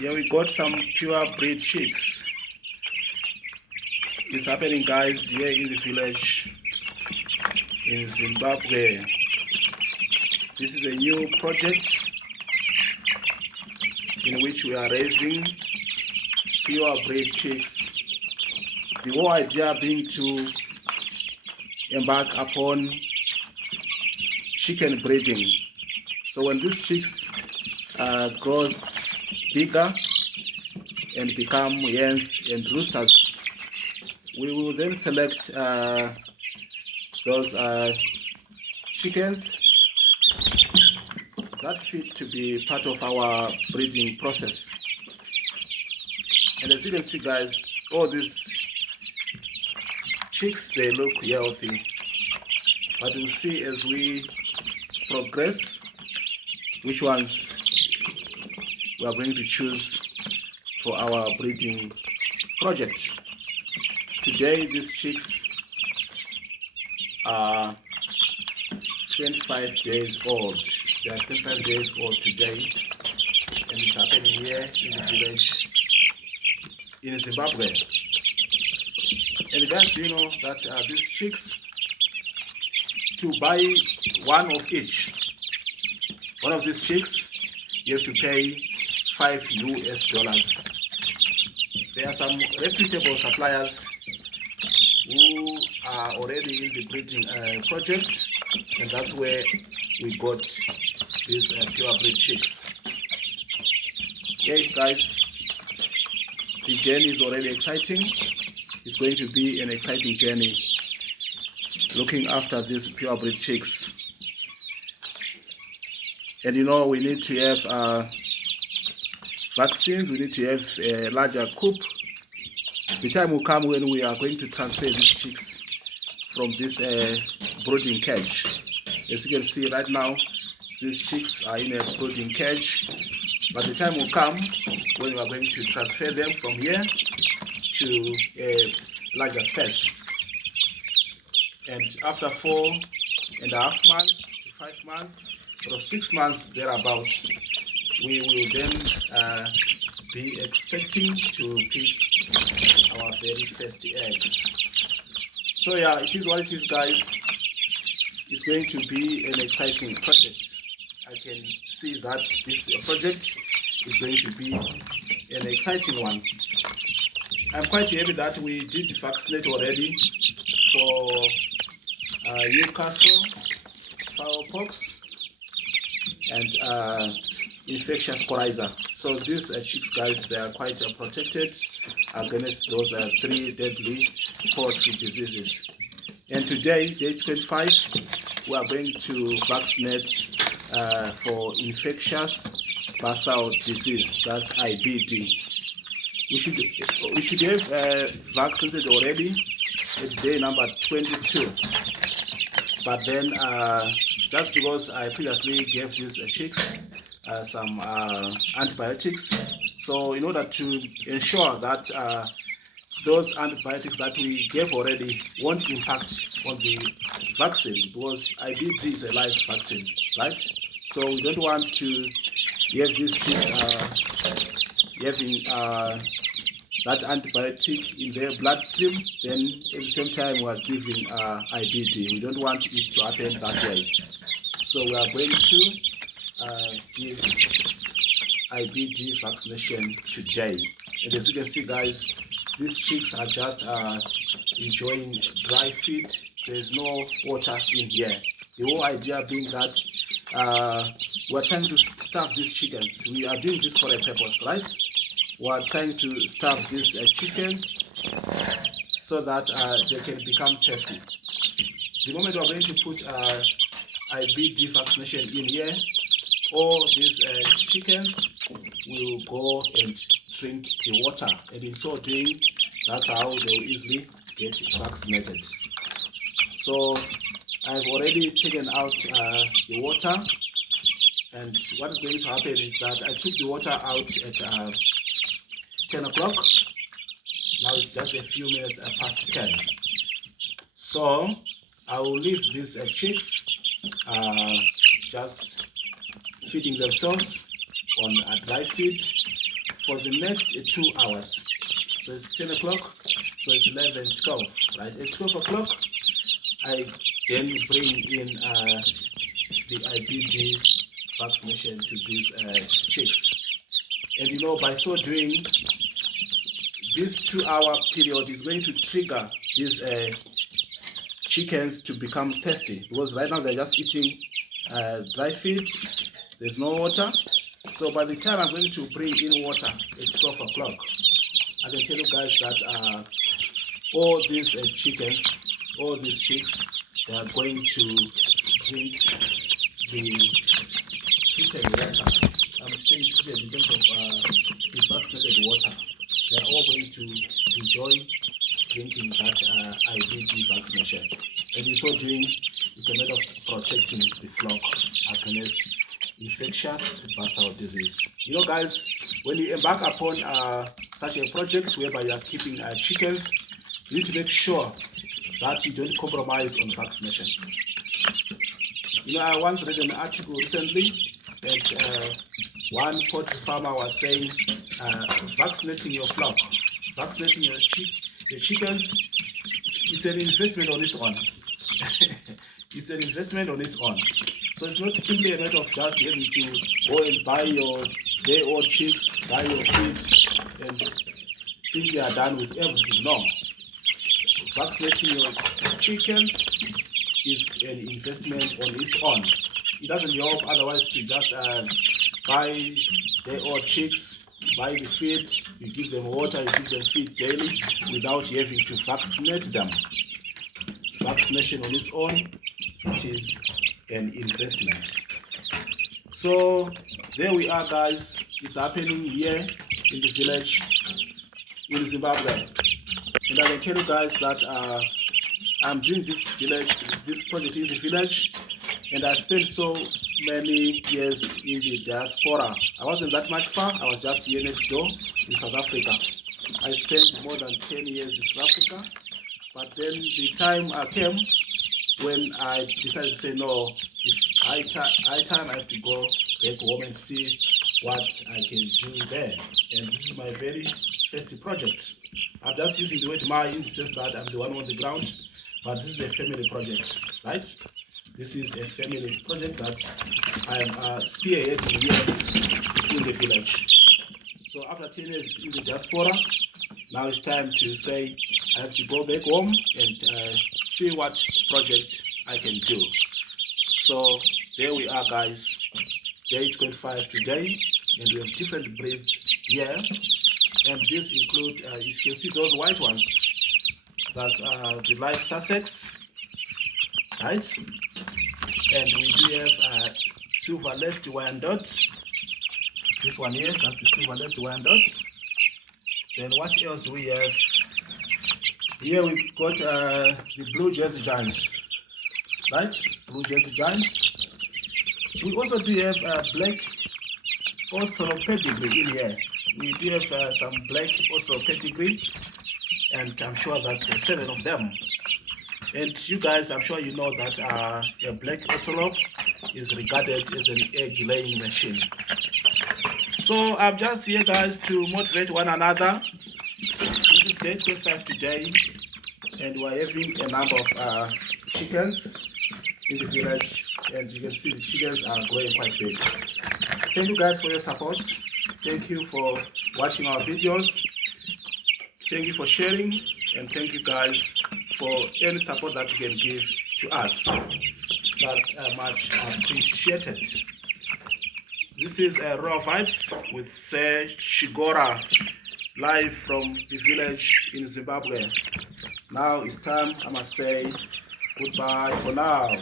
Here we got some pure breed chicks. It's happening, guys, here in the village in Zimbabwe. This is a new project in which we are raising pure breed chicks. The whole idea being to embark upon chicken breeding. So when these chicks grows bigger and become hens and roosters, we will then select those chickens that fit to be part of our breeding process. And as you can see, guys, all these chicks, they look healthy, but we'll see as we progress which ones we are going to choose for our breeding project. Today these chicks are 25 days old. They are 25 days old today, and it's happening here in the village in Zimbabwe. And guys, do you know that these chicks, to buy one of each, one of these chicks, you have to pay $5. There are some reputable suppliers who are already in the breeding project, and that's where we got these pure breed chicks. Okay, guys, the journey is already exciting. It's going to be an exciting journey looking after these pure breed chicks. And you know, we need to have vaccines, we need to have a larger coop. The time will come when we are going to transfer these chicks from this brooding cage. As you can see right now, these chicks are in a brooding cage, but the time will come when we are going to transfer them from here to a larger space. And after 4.5 months to 5 months or 6 months thereabout, we will then be expecting to pick our very first eggs. So yeah, it is what it is, guys. It's going to be an exciting project. I can see that this project is going to be an exciting one. I'm quite happy that we did vaccinate already for Newcastle, fowlpox, and infectious coryza. So these chicks, guys, they are quite protected against those 3 deadly poultry diseases. And today, day 25, we are going to vaccinate for infectious basal disease, that's IBD. We should have vaccinated already at day number 22. But then, just because I previously gave these chicks some antibiotics, so in order to ensure that those antibiotics that we gave already won't impact on the vaccine, because IBD is a live vaccine, right? So we don't want to have these chicks having that antibiotic in their bloodstream, then at the same time we are giving IBD. We don't want it to happen that way. So we are going to give IBD vaccination today. And as you can see, guys, these chicks are just enjoying dry feed. There's no water in here. The whole idea being that we're trying to starve these chickens. We are doing this for a purpose, right? We are trying to starve these chickens so that they can become thirsty. The moment we are going to put IBD vaccination in here, all these chickens will go and drink the water, and in so doing, that's how they will easily get vaccinated. So I've already taken out the water, and what is going to happen is that I took the water out at 10 o'clock. Now it's just a few minutes past 10. So I will leave these chicks just feeding themselves on a dry feed for the next 2 hours. So it's 10 o'clock, so it's 11, 12, right? At 12 o'clock, I then bring in the IBD vaccination to these chicks. And you know, by so doing, this 2-hour period is going to trigger these chickens to become thirsty, because right now they're just eating dry feed, there's no water. So by the time I'm going to bring in water at 12 o'clock, I can tell you guys that all these chickens, all these chicks, they are going to drink the treated water. I'm saying treated in terms of the vaccinated water. They are all going to enjoy drinking that IBD vaccination. And in so doing, it's a matter of protecting the flock against infectious bursal disease. You know, guys, when you embark upon such a project whereby you are keeping chickens, you need to make sure that you don't compromise on vaccination. You know, I once read an article recently, and one poultry farmer was saying vaccinating your flock, vaccinating your chickens, it's an investment on its own. It's an investment on its own. So it's not simply a matter of just having to go and buy your day-old chicks, buy your feed, and think you are done with everything. No. Vaccinating your chickens is an investment on its own. It doesn't help otherwise to just buy day-old chicks, buy the feed, you give them water, you give them feed daily without having to vaccinate them. Vaccination on its own, it is an investment. So there we are, guys. It's happening here in the village in Zimbabwe, and I can tell you guys that I'm doing this project in the village, and I spent so many years in the diaspora. I wasn't that much far. I was just here next door in South Africa. I spent more than 10 years in South Africa, but then the time came when I decided to say, no, it's high time I have to go back home and see what I can do there. And this is my very first project. I'm just using the word my in the sense that I'm the one on the ground, but this is a family project, right? This is a family project that I am spearheading here in the village. So after 10 years in the diaspora, now it's time to say I have to go back home and see what project I can do. So there we are, guys. Day 25 today, and we have different breeds here. And these include, you can see those white ones. That's the light Sussex, right? And we do have silver-laced Wyandotte. This one here, that's the silver-laced Wyandotte. Then what else do we have? Here we got the blue Jersey Giant, right? Blue Jersey Giant. We also do have black Australo pedigree in here. We do have some black Australo pedigree, and I'm sure that's 7 of them. And you guys, I'm sure you know that a black Australo is regarded as an egg-laying machine. So I'm just here, guys, to motivate one another. This is day 25 today, and we're having a number of chickens in the village, and you can see the chickens are growing quite big. Thank you guys for your support. Thank you for watching our videos. Thank you for sharing, and thank you guys for any support that you can give to us. That much appreciated. This is Raw Vibes with Sir Shigora, live from the village in Zimbabwe. Now it's time, I must say goodbye for now.